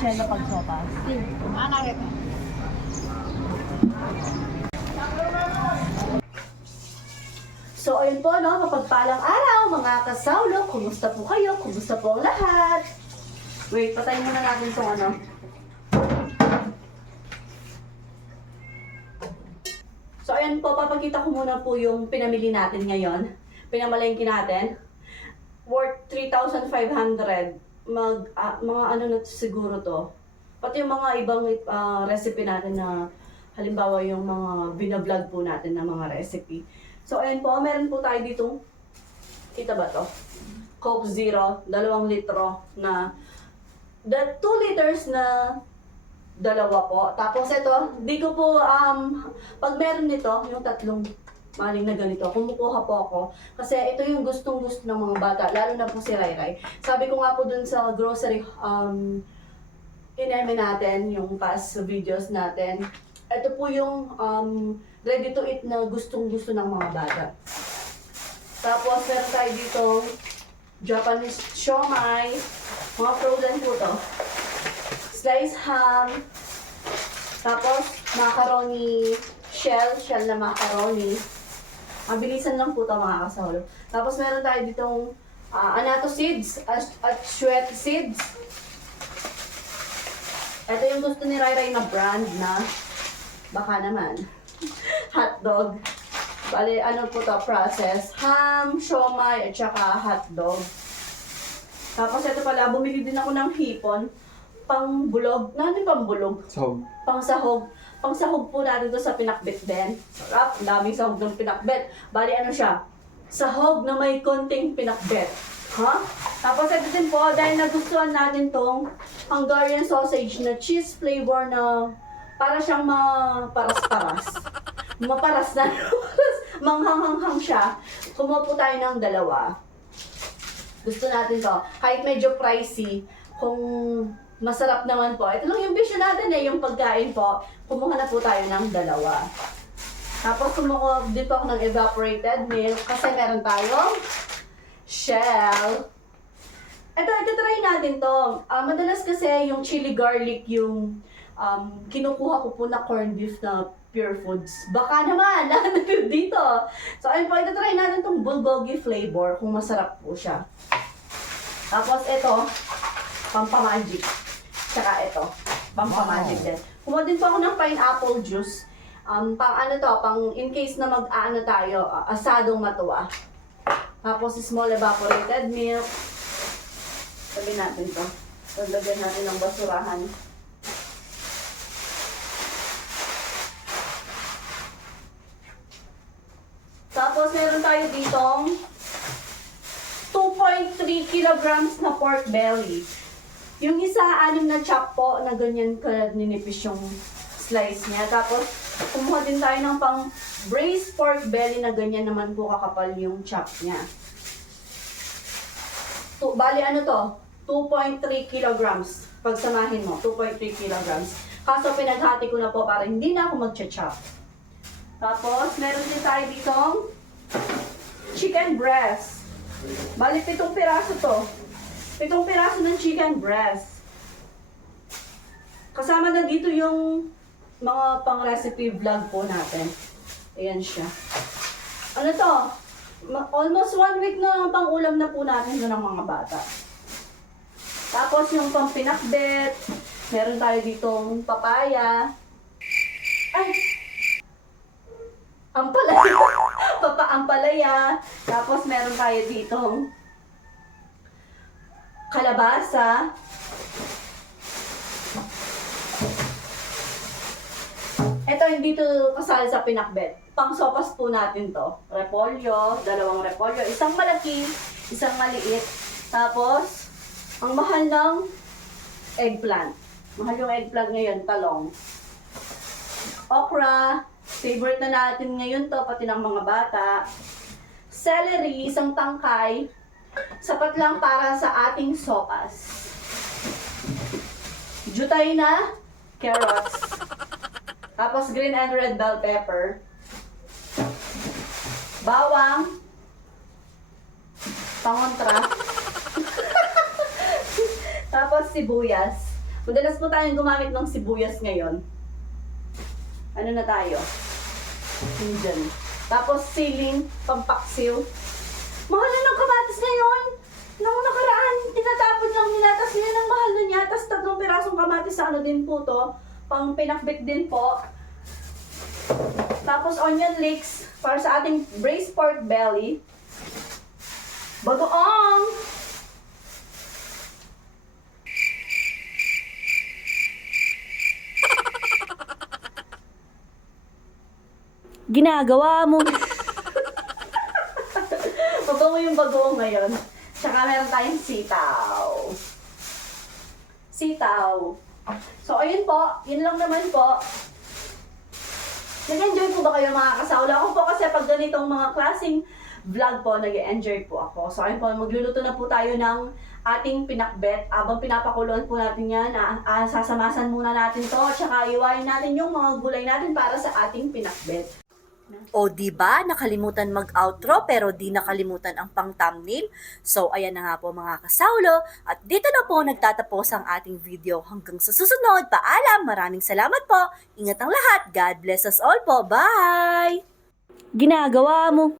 Sa Michelle na pagsopas. So, ayun po, no, mapagpalang araw, mga kasawlo. Kumusta po kayo? Kumusta po ang lahat? Wait, patayin muna natin itong ano. So, ayun po, papakita ko muna po yung pinamili natin ngayon. Pinamalengke natin. Worth 3,500. Mag, ah, mga ano na siguro to. Pati yung mga ibang ah, recipe natin na halimbawa yung mga binablog po natin na mga recipe. So, ayun po, meron po tayo ditong, kita ba to? Coke Zero, dalawang litro na, the 2 liters na dalawa po. Tapos ito, di ko po, um, pag meron nito, yung tatlong maling na ganito, kumukuha po ako. Kasi ito yung gustong gusto ng mga bata, lalo na po si Rai Rai. Sabi ko nga po dun sa grocery, um, ineme natin, yung past videos natin. Ito po yung um, ready to eat na gustong gusto ng mga bata. Tapos meron tayo dito Japanese siomai, mga frozen po to. Sliced ham, tapos macaroni shell, shell na macaroni. Mabilisan lang po ito mga kasaholo. Tapos meron tayo ditong ah, anato seeds at, at sweat seeds. Ito yung gusto ni Rai Rai na brand na baka naman hotdog. Bali, ano po to process? Ham, siomay, at saka hotdog. Tapos ito pala, bumili din ako ng hipon. Pang bulog. Ano yung pang bulog? So, Pang sahog. Pang sahog po natin to sa pinakbit din. Sarap. Ang daming sahog ng pinakbit. Bali, ano siya? Sahog na may konting pinakbit. Ha? Tapos ito din po, dahil nagustuhan natin tong Hungarian sausage na cheese flavor na para siyang maparas-paras. Maparas na. Manghanghang siya. Kumuha po tayo ng dalawa. Gusto natin to. Kahit medyo pricey, kung masarap naman po. Ito lang yung vision natin eh, yung pagkain po. Kumuha na po tayo ng dalawa. Tapos kumuha din po ako ng evaporated milk kasi meron tayong shell. Ito, ito try natin to. Ah, madalas kasi yung chili garlic yung um, kinukuha ko po na corned beef na pure foods. Baka naman, nandito dito. So, ayun po, ito try natin tong bulgogi flavor kung masarap po siya. Tapos ito, pampamagic. Tsaka ito, pampamagic din. Kumuha din po ako ng pineapple juice. Um, pang ano to, pang in case na mag-ano tayo, ah, asadong matuwa. Tapos small evaporated milk. Sabi natin to. Lagyan natin ng basurahan. Tapos meron tayo ditong 2.3 kilograms na pork belly. Yung isa, anim na chop po na ganyan ka ninipis yung slice niya. Tapos, kumuha din tayo ng pang braised pork belly na ganyan naman po kakapal yung chop niya. To, bali ano to? 2.3 kilograms. Pagsamahin mo, 2.3 kilograms. Kaso pinaghati ko na po para hindi na ako mag-chop. Tapos, meron din tayo ditong chicken breast. Bali, pitong piraso to. Pitong piraso ng chicken breast. Kasama na dito yung mga pang-recipe vlog po natin. Ayan siya. Ano to? Almost one week na pang-ulam na po natin doon ng mga bata. Tapos yung pang pinakbet, meron tayo ditong papaya. Ay! Ampalaya. Papa ampalaya. Tapos meron tayo ditong kalabasa. Ito hindi to kasali sa pinakbet. Pang sopas po natin to. Repolyo, dalawang repolyo. Isang malaki, isang maliit. Tapos, ang mahal ng eggplant. Mahal yung eggplant ngayon, talong. Okra, favorite na natin ngayon to, pati ng mga bata. Celery, isang tangkay. Sapat lang para sa ating sopas. Jutay na carrots. Tapos green and red bell pepper. Bawang. Pangontra. Tapos sibuyas. Madalas po tayong gumamit ng sibuyas ngayon. Ano na tayo? Indian. Tapos siling, pampaksiw. Kamatis ngayon. Nung nakaraan, tinatapon lang nila. Tapos yan ang mahal na niya. Tapos tatlong pirasong kamatis sa ano din po to. Pang pinakbit din po. Tapos onion leeks para sa ating braised pork belly. Bagoong! Ginagawa mo. Mabango yung bagoong ngayon. Tsaka meron tayong sitaw. Sitaw. So, ayun po. Yun lang naman po. Nag-enjoy po ba kayo mga kasawla? Ako po kasi pag ganitong mga klaseng vlog po, nag enjoy po ako. So ayun po, magluluto na po tayo ng ating pinakbet. Abang pinapakuluan po natin yan, ah, ah, sasamasan muna natin to. At saka iwain natin yung mga gulay natin para sa ating pinakbet. O di ba nakalimutan mag-outro pero di nakalimutan ang pang-thumbnail? So ayan na nga po mga kasaulo at dito na po nagtatapos ang ating video. Hanggang sa susunod, paalam, maraming salamat po. Ingat ang lahat. God bless us all po. Bye! Ginagawa mo.